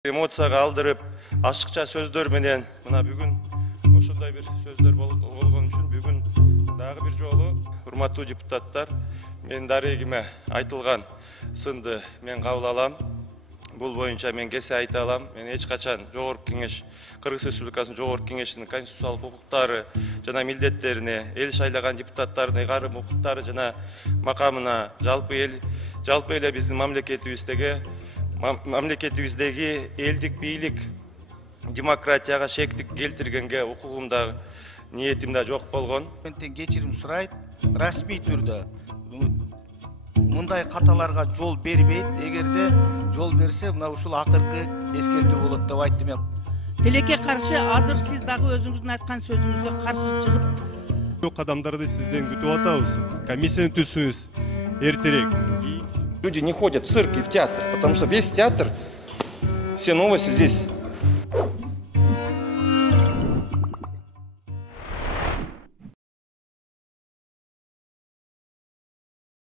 Эмоцияга алдырып, ашыкча сөздөр менен мына бүгүн ошондой бир сөздөр болгон үчүн бүгүн дагы бир жолу урматтуу депутаттар, мен дарегиме айтылган сынды мен кабыл алам. Бул боюнча мен кесе айта алам. Мен эч качан Жогорку Кеңеш, Кыргыз Республикасынын Жогорку Кеңешинин конституциялык укуктары жана милдеттерине, эл шайлаган депутаттардын ыйгарым укуктары жана макамына жалпы эле биздин мамлекетибиздеги элдик бийлик демократияга шектик келтиргенге укугумда ниетим да жок болгон. Кечирим сурайт, расмий түрдө мындай каталарга жол бербейт. Эгерде жол берсе, мына ушул акыркы эскертүү болот деп айттым мен. Тилекке каршы азыр сиз дагы өзүңүздүн айткан сөзүңүзгө каршы чыгып, Bu кадамдарды сизден күтүп атабыз. Комиссияны түзсүңүз эртерээк. Люди не ходят в цирк и в театр, потому что весь театр, все новости здесь